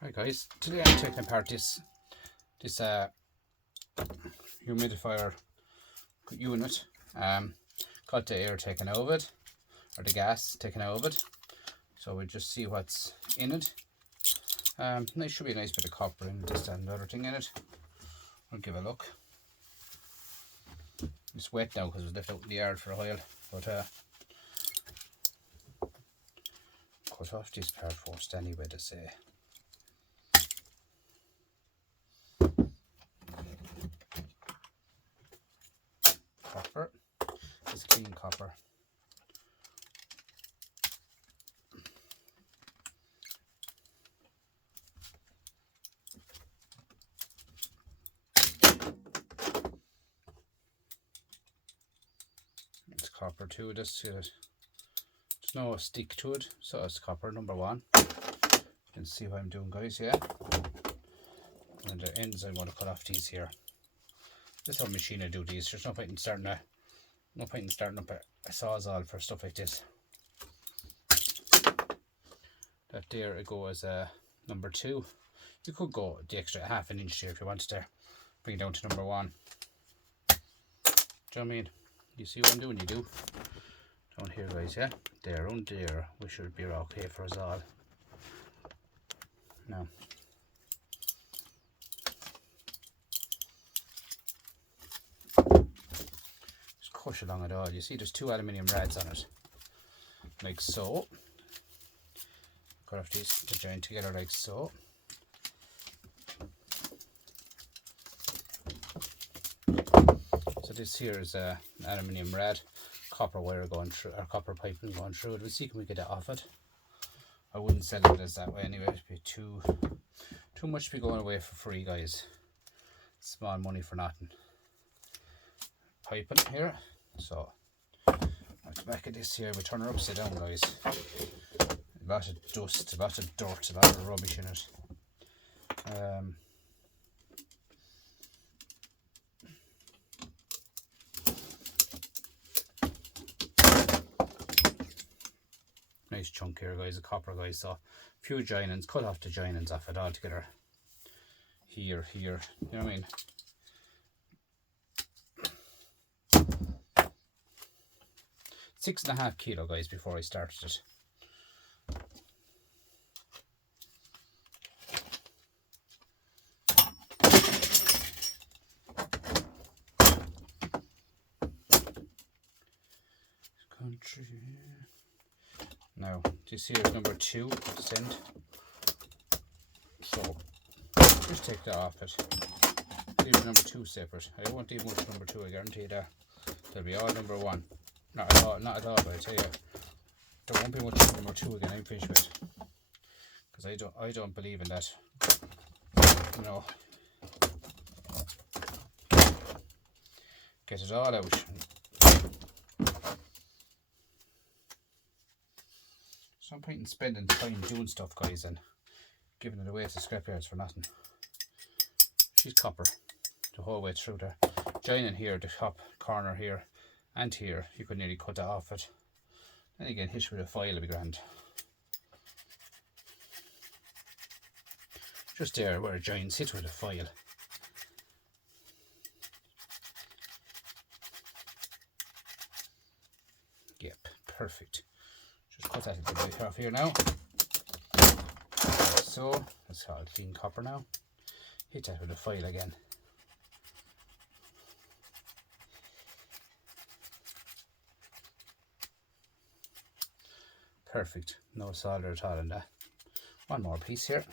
Hi guys, today I'm taking apart this humidifier unit. Got the air taken out of it, or the gas taken out of it. So we'll just see what's in it. There should be a nice bit of copper in this and the other thing in it. I'll give a look. It's wet now because it was left out in the yard for a while, but cut off this part first anyway to say. Copper. It's clean copper. It's copper too. There's no stick to it, so it's copper number one. You can see what I'm doing, guys. Yeah. And the ends I'm going to cut off these here. This is how machine I do these. There's no point in starting up a sawzall for stuff like this. That there it goes number 2. You could go the extra half an inch here if you wanted to bring it down to number 1. Do you know what I mean? You see what I'm doing? You do. Down here, guys, yeah? There, on there. We should be okay for us all. Now. Just push along it all. You see there's 2 aluminium rads on it. Like so. Cut off these to join together like so. So this here is an aluminium rad, copper wire going through, or copper piping going through it. We'll see can we get it off it. I wouldn't sell it as that way anyway. It'd be too much to be going away for free, guys. Small money for nothing. Piping here. So at the back of this here, we turn her upside down, guys. A lot of dust, a lot of dirt, a lot of rubbish in it. Nice chunk here, guys, of copper, guys. So a few joinings, cut off the joinings off it all together. Here, you know what I mean? $6.5 kilo, guys, before I started it. Country. Now, this here is number 2 send. So just take that off it. Leave number 2 separate. I won't leave much number 2, I guarantee you that. There'll be all number 1. Not at all, but I tell you, there won't be much number 2 again, I'm finished with. Because I don't believe in that. You know. Get it all out. There's no point in spending time doing stuff, guys, and giving it away to scrapyards for nothing. She's copper the whole way through there. Joining here, the top corner here and here, you could nearly cut that off it. Then again, hit with a file will be grand. Just there where it joins, hit with a file. Yep, perfect. Just cut that a little bit off here now. So, that's all clean copper now. Hit that with a file again. Perfect. No solder at all in that. One more piece here.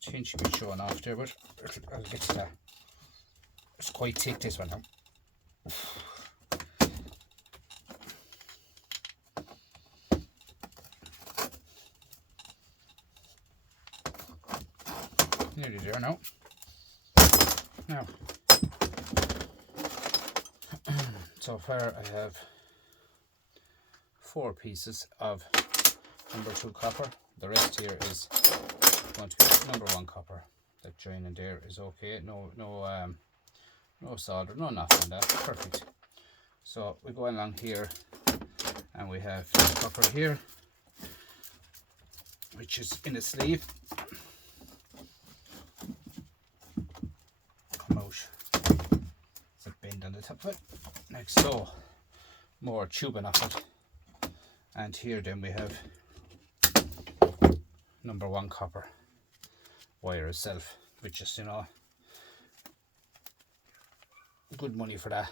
Chain should be showing off there, but I'll get to that. It's quite thick, this one now. Nearly there now. Now, so far I have 4 pieces of number 2 copper. The rest here is going to be number 1 copper. That joining there is okay. No solder, no nothing on that. Perfect. So we go along here and we have copper here, which is in a sleeve. Come out. It's a bend on the top of it. Like so. More tubing of it. And here then we have number 1 copper wire itself, which is, you know, good money for that.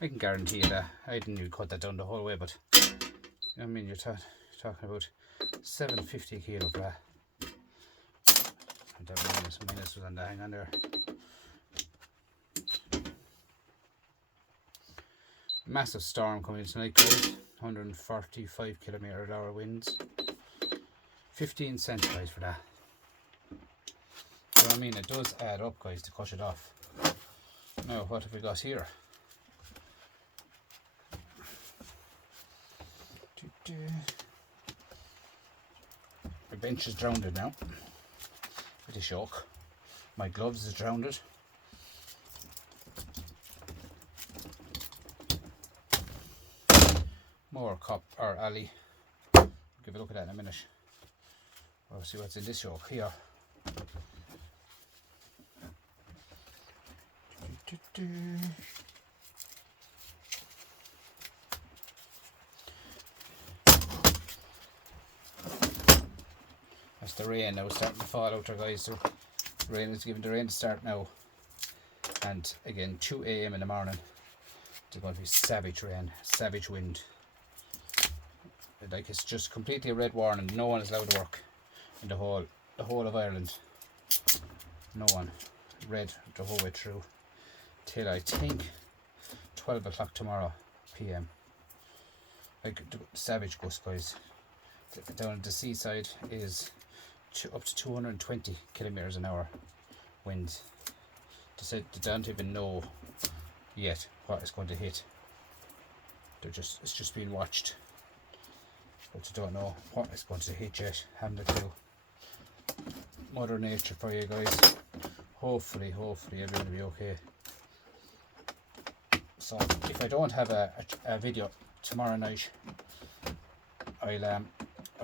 I can guarantee you that. I didn't even cut that down the whole way, but I mean, you're talking about 750 kilo for that. And that minus was on the hang on there. Massive storm coming in tonight, guys. 145 km/h winds. 15 cents, guys, for that. So I mean, it does add up, guys, to cut it off. Now, what have we got here? My bench is drowned now. Bit of shock. My gloves is drowned. More cop or alley. Give a look at that in a minute. We'll see what's in this yoke here. That's the rain now starting to fall out there, guys. So rain is giving the rain to start now. And again, 2 AM in the morning. There's going to be savage rain, savage wind. Like, it's just completely a red warning. No one is allowed to work in the whole of Ireland. No one. Red the whole way through till I think 12 o'clock tomorrow PM. Like, savage gust, guys. Down at the seaside is up to 220 km/h winds. They don't even know yet what is going to hit. It's just being watched. But you don't know what is going to hit yet. Haven't a clue. Mother Nature for you guys. Hopefully everyone will be okay. So if I don't have a video tomorrow night, I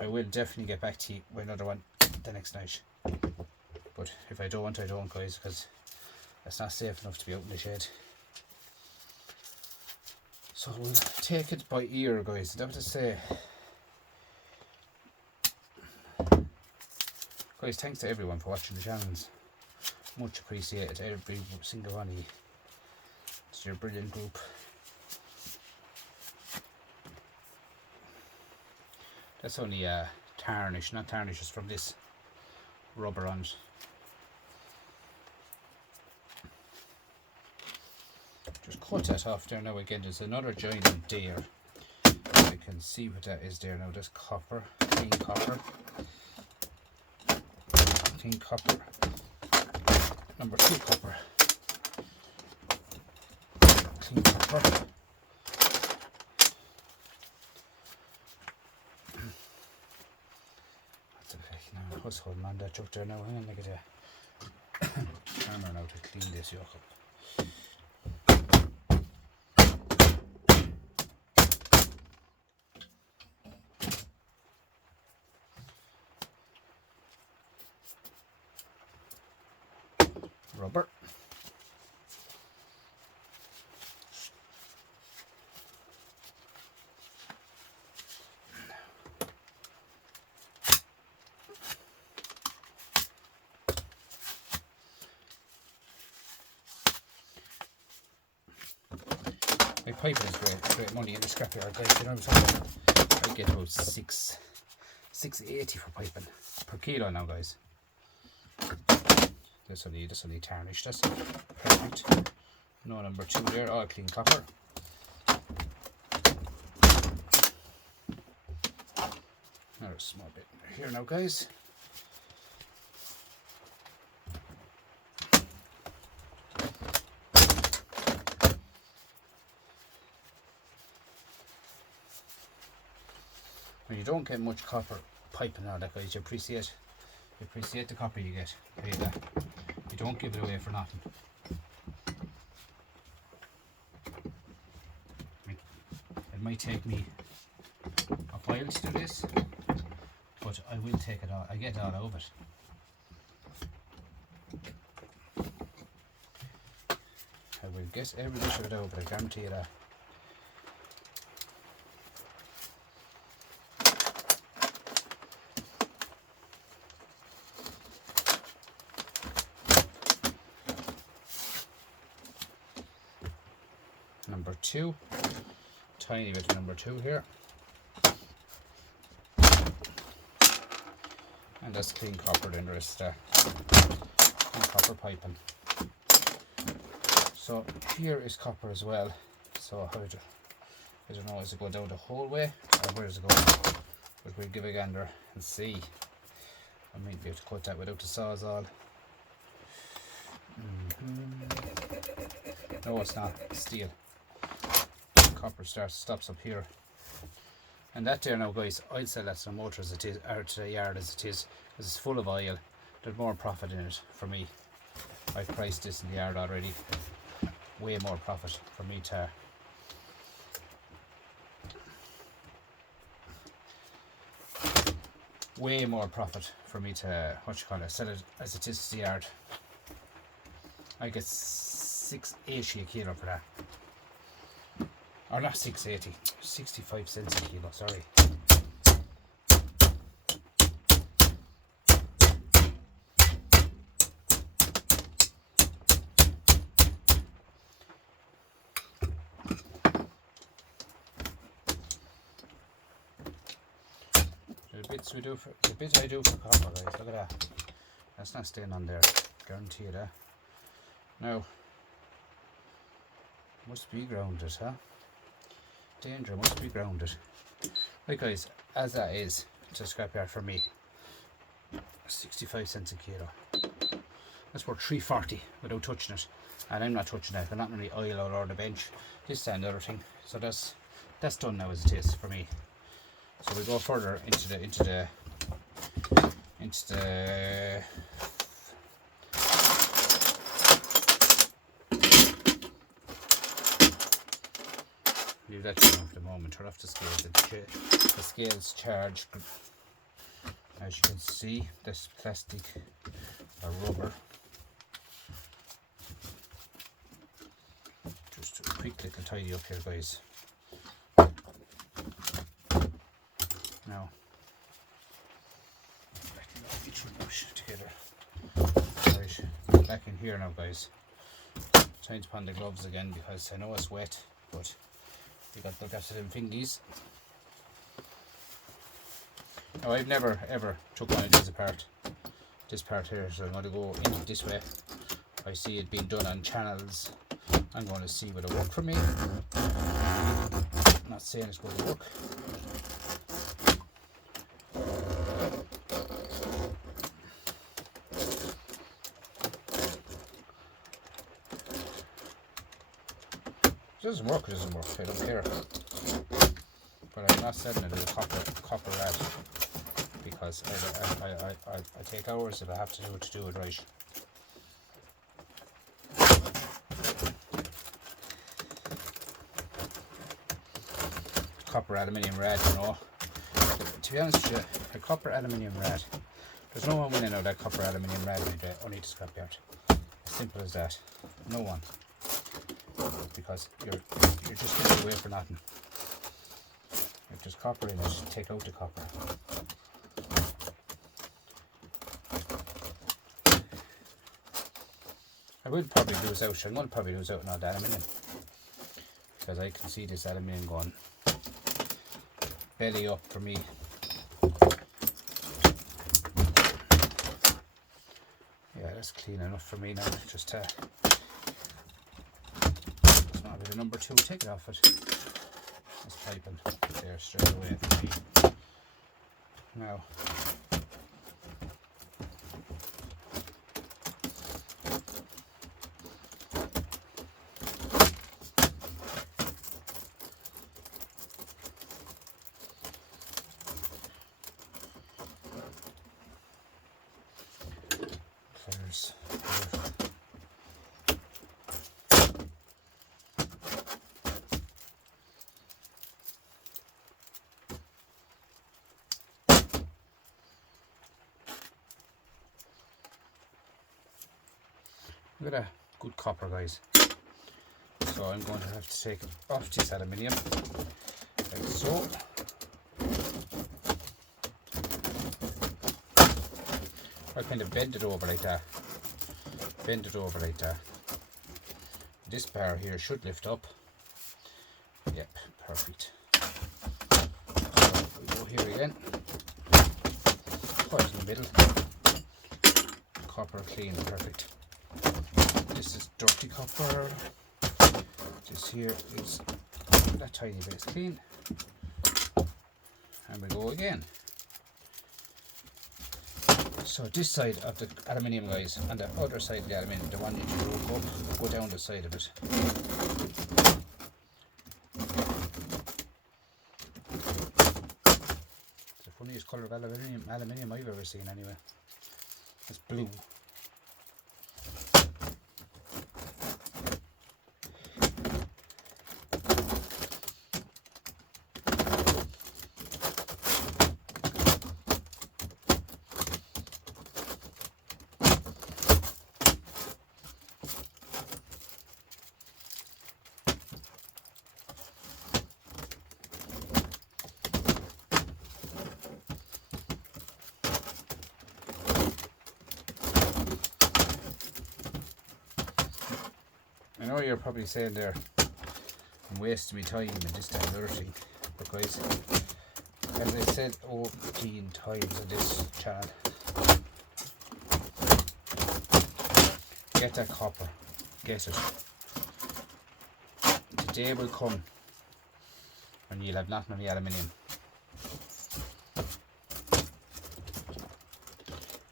will definitely get back to you with another one the next night. But if I don't, guys, because it's not safe enough to be out in the shed. So we'll take it by ear, guys. That's what I say. Guys, thanks to everyone for watching the channels. Much appreciated, every single one of you. It's your brilliant group. That's only tarnish, not tarnish, it's from this rubber on it. Just cut that off there now. Again, there's another joint there. I can see what that is there now. There's copper, clean copper. Clean copper. Number 2 copper. Clean copper. That's okay. Now, what's holding on that chuck there now? Hang on, look at that. Hammer now to clean this yoke up. Rubber. My pipe is great money in the scrapyard, guys. You know what I'm saying? I get about 680 for piping per kilo now, guys. This will need tarnish. That's perfect. No number 2 there. All clean copper. Another small bit here now, guys. When you don't get much copper piping out of that, guys, you appreciate the copper you get. Pay that. You don't give it away for nothing. might take me a while to do this, but I will take it all. I get all out of it. I will get every bit of it out, but I guarantee you that. Number 2, tiny bit of number 2 here, and that's clean copper. Then there is clean copper piping. So here is copper as well. So I don't know, is it going down the whole way or where is it going? But we'll give a gander and see. I might be able to cut that without the sawzall. No, it's not. It's steel. Copper stops up here, and that there now, guys, I'll sell that to the motor as it is, or to the yard as it is, because it's full of oil. There's more profit in it for me. I've priced this in the yard already. Way more profit for me to sell it as it is to the yard. I get 6.80 a kilo for that. Or not 6.80, 65 cents a kilo, sorry. The bit I do for copper, guys, look at that. That's not staying on there, guarantee you that. Now, must be grounded, huh? Danger, must be grounded. Right, guys, as that is, it's a scrapyard for me. 65 cents a kilo. That's worth 3.40 without touching it, and I'm not touching that. They're not really oil all over the bench. This and the other thing. So that's done now as it is for me. So we go further into the leave that down for the moment. Turn off the scales. The scales charge, as you can see, this plastic or rubber. Just a quick little tidy up here, guys. Now, together. Right, back in here now, guys. Trying to put on the gloves again because I know it's wet, but you got to look after them fingies. Now, I've never ever took one of these apart. This part here, so I'm going to go into it this way. I see it being done on channels. I'm going to see will it work for me. I'm not saying it's going to work. It doesn't work, it doesn't work, I don't care. But I'm not selling it as a copper rad because I take hours if I have to do it right. Copper aluminium rad, you know. To be honest with you, a copper aluminium rad, there's no one winning out of that copper aluminium rad only to scrapyard. As simple as that. No one. Because you're just giving it away for nothing. If there's copper in it, take out the copper. I will probably lose out. I'm going to probably lose out on all the aluminium because I can see this aluminium going belly up for me. Yeah, that's clean enough for me now. Just a bit of number 2, take it off it. That's piping there straight away for me. Now, there's bit of good copper, guys. So I'm going to have to take off this aluminium, like so. I'll kind of bend it over like that. Bend it over like that. This bar here should lift up. Yep, perfect. So we go here again. Put it in the middle. Copper clean, perfect. This is dirty copper. This here is that tiny bit clean. And we go again. So this side of the aluminium, guys, and the other side of the aluminium, the one that you broke up, go down the side of it. It's the funniest colour of aluminium I've ever seen anyway. It's blue. I know you're probably saying there, I'm wasting my time and this, that, and the other thing, but guys, as I said 18 times on this channel, get that copper, get it. The day will come when you'll have nothing on the aluminium.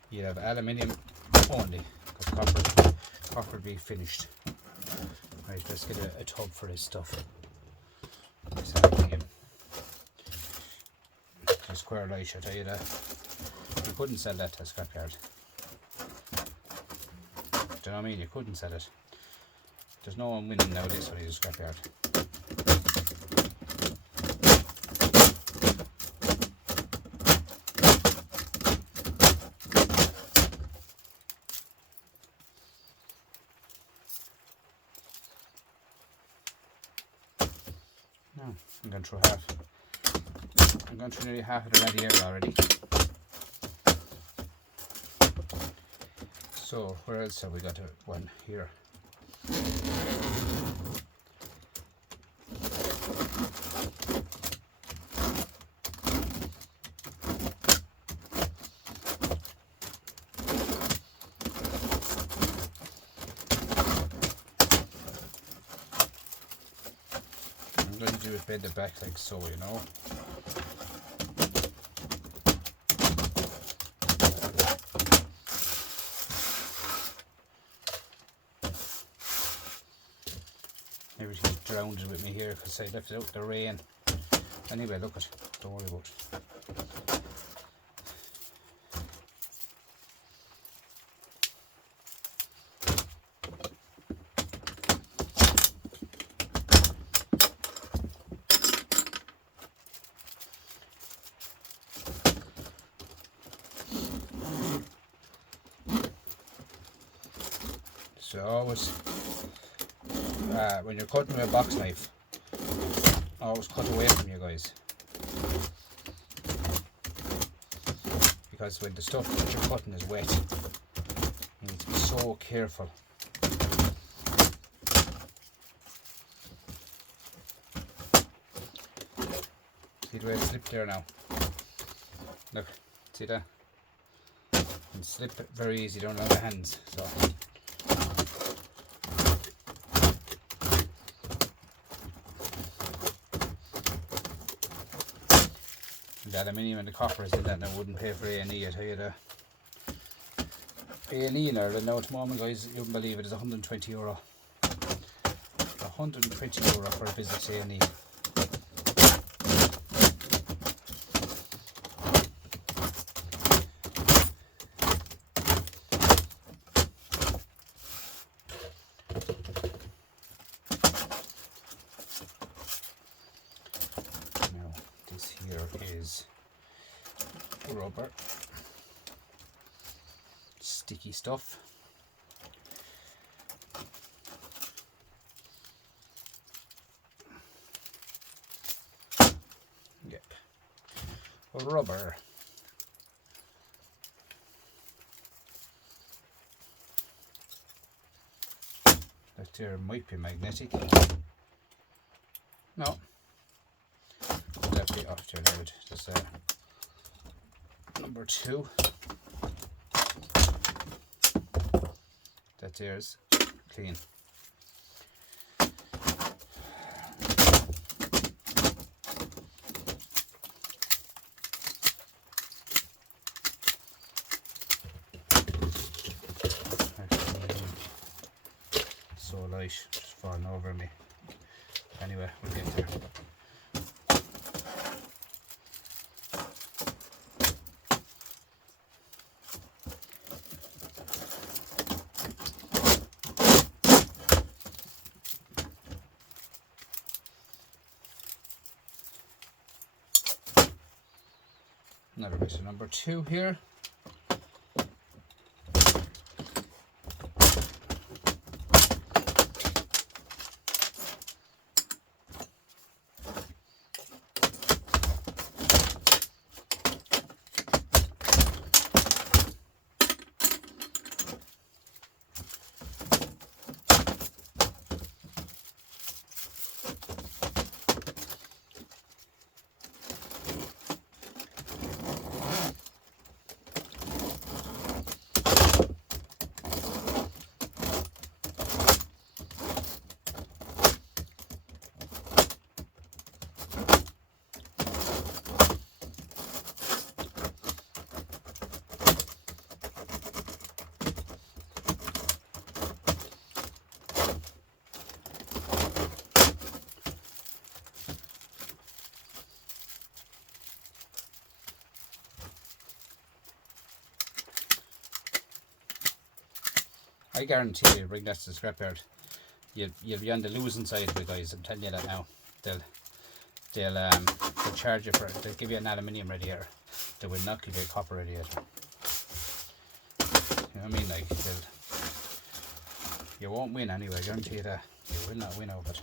You'll have aluminium only, because copper will be finished. Right, let's get a tub for this stuff. This aluminium. The square light, I tell you that. You couldn't sell that to a scrapyard. Do you know what I mean? You couldn't sell it. There's no one winning nowadays when he's a scrapyard. I'm going through half. I'm going through nearly half of the radiator already. So where else have we got one here? I'm going to do it bend it back like so, you know. Everything's drowned with me here because I left it out in the rain. Anyway, look at it. Don't worry about it. So always, when you're cutting with a box knife, always cut away from you guys, because when the stuff that you're cutting is wet, you need to be so careful. See the way it slipped there now? Look, see that? And slip it very easy down on the hands. So. The aluminium and the copper is in that, and I wouldn't pay for A&E, I tell you that. A&E in Ireland now at the moment, guys, you wouldn't believe it, is €120. €120 for a visit to A&E. Is rubber, sticky stuff. rubber. That there might be magnetic. No. That be off there now. Just number 2. That there's clean. So light, just falling over me. Anyway, we'll get there. Another bit of number 2 here. I guarantee you, bring that to the scrapyard, you'll be on the losing side of it, guys. I'm telling you that now. They'll charge you for it. They'll give you an aluminium radiator. They will not give you a copper radiator. You know what I mean? Like, you won't win anyway. I guarantee you that. You will not win over it.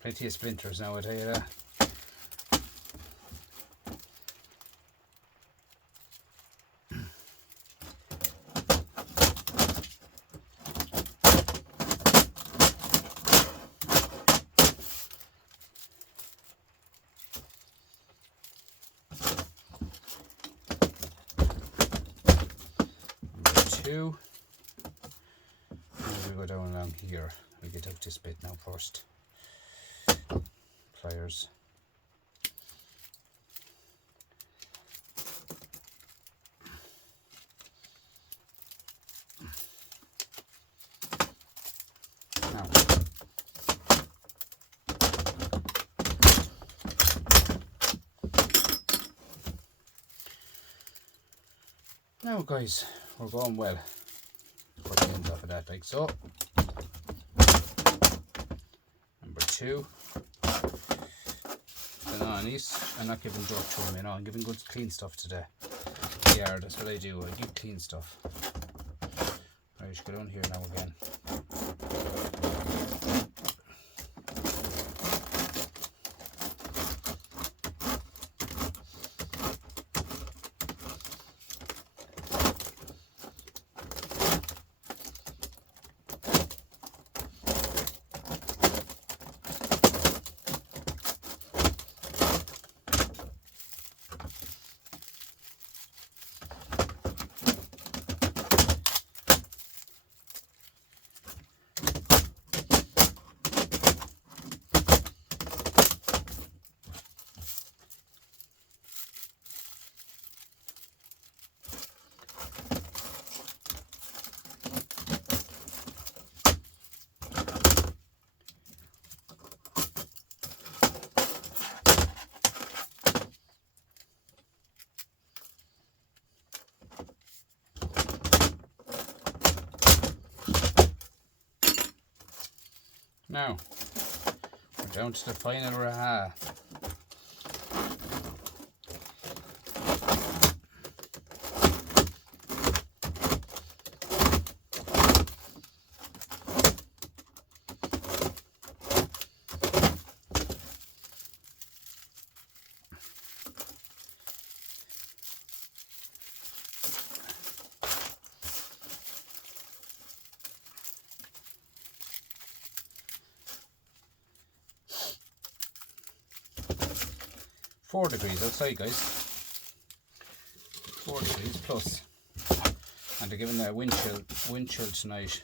Plenty of splinters now, I tell you that. Number 2. And we go down along here. We get out this bit now first. Pliers. Now guys, we're going well. Put the ends off of that like so. Number 2. On these, I'm not giving dirt to them, you know, I'm giving good clean stuff today. Yeah, that's what I do, I give clean stuff. Right, just go down here now again. Now, we're down to the final raha. Four degrees outside, guys. 4 degrees plus. And they're giving a wind chill tonight,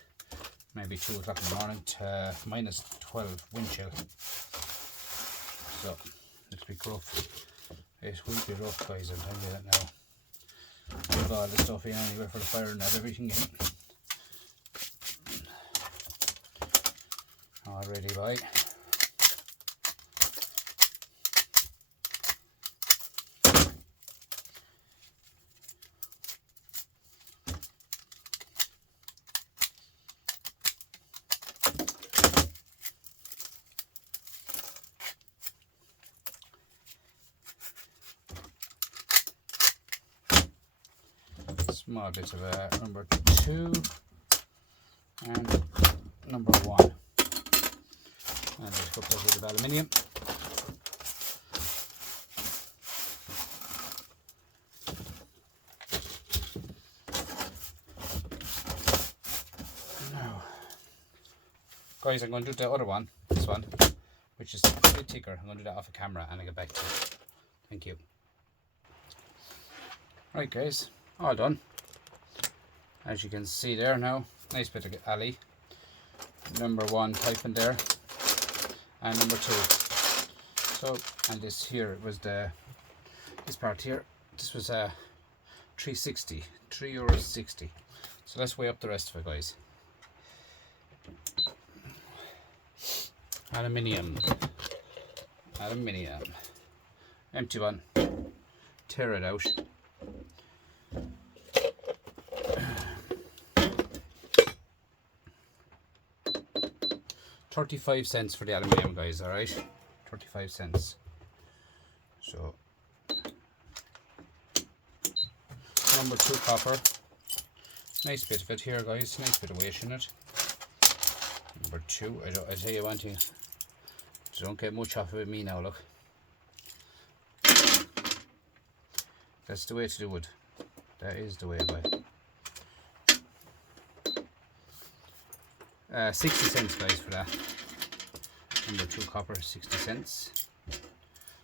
maybe 2 o'clock in the morning, to minus 12 wind chill. So it'll be rough. It will be rough, guys, I'm telling you that now. Put all the stuff in anyway for the fire and have everything in. All ready, bye. Small bit of number 2 and number 1, and just a couple of bits of aluminium. Now, guys, I'm going to do the other one, this one, which is a bit thicker. I'm going to do that off a camera and I'll get back to it. Thank you. Right, guys, all done. As you can see there now, nice bit of alley. Number 1 pipe in there, and number 2. So, and this here was this part here. This was €3.60. So let's weigh up the rest of it, guys. Aluminium, empty one. Tear it out. 35 cents for the aluminium, guys, alright? 35 cents. So, number 2 copper. Nice bit of it here, guys. Nice bit of weight in it. Number 2. I tell you one thing. Don't get much off of it, me now, look. That's the way to do it. That is the way, guys. 60 cents, guys, for that. Number 2 copper, 60 cents.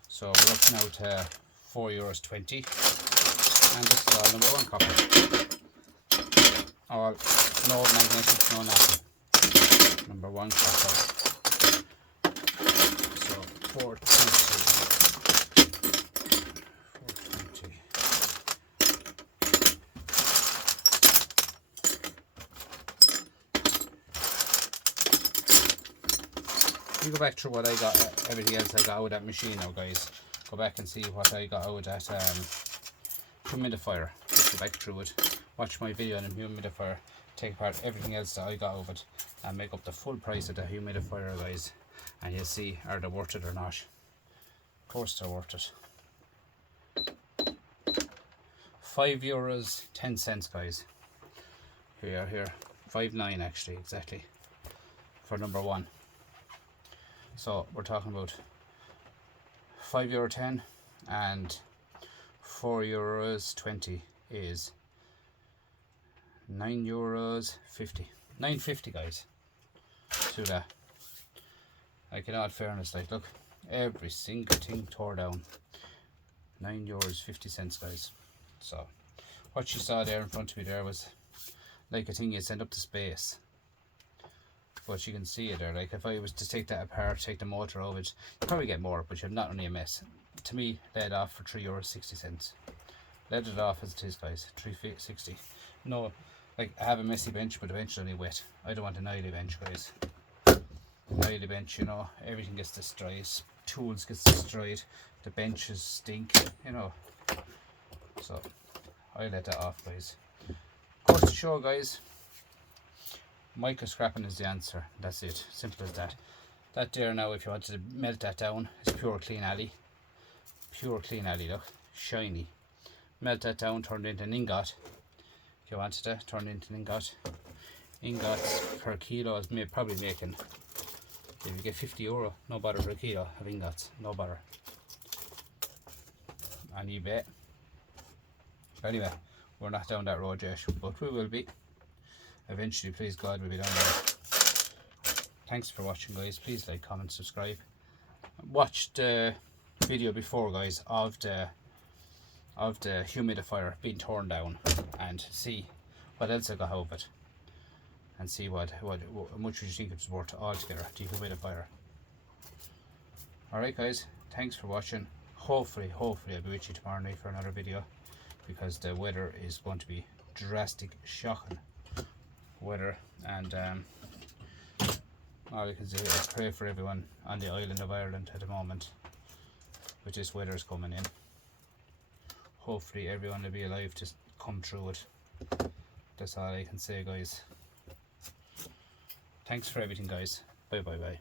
So we're up now to €4.20. And this is all number 1 copper. All no magnetic, no nothing. Number 1 copper. So €4.20. You go back through what I got, everything else I got out of that machine now, guys. Go back and see what I got out of that humidifier. Just go back through it. Watch my video on the humidifier. Take apart everything else that I got out of it and make up the full price of the humidifier, guys. And you'll see, are they worth it or not. Of course they're worth it. €5.10, guys. Here. 5.9 actually, exactly. For number 1. So we're talking about €5.10 and €4.20 is €9.50. €9.50, guys. To that. Like, in all fairness, like, look, every single thing tore down. €9.50, guys. So what you saw there in front of me there was like a thing you send up to space. But you can see it there. Like, if I was to take that apart, take the motor of it, you'd probably get more, but you're not only a mess. To me, laid off for €3.60. Let it off as it is, guys. $3.60. No, like, I have a messy bench, but the bench is only wet. I don't want an oily bench, guys. Oily bench, you know, everything gets destroyed. Tools gets destroyed. The benches stink, you know. So I let that off, guys. Goes to show, guys, micro scrapping is the answer. That's it. Simple as that. That there now, if you wanted to melt that down, is pure clean alley. Pure clean alley, look, shiny. Melt that down, turn it into an ingot. If you wanted to turn it into an ingot. Ingots per kilo is probably making, if you get €50, no bother per kilo of ingots, no bother. On eBay. Anyway, we're not down that road yet, but we will be. Eventually, please God, we'll be down there. Thanks for watching, guys. Please like, comment, subscribe. Watch the video before, guys, of the humidifier being torn down, and see what else I got out of it, and see what much would you think it's worth altogether, the humidifier. Alright guys, thanks for watching. Hopefully I'll be with you tomorrow night for another video, because the weather is going to be drastic, shocking weather, and all I can say is pray for everyone on the island of Ireland at the moment with this weather's coming in. Hopefully everyone will be alive to come through it. That's all I can say, guys. Thanks for everything, guys. Bye.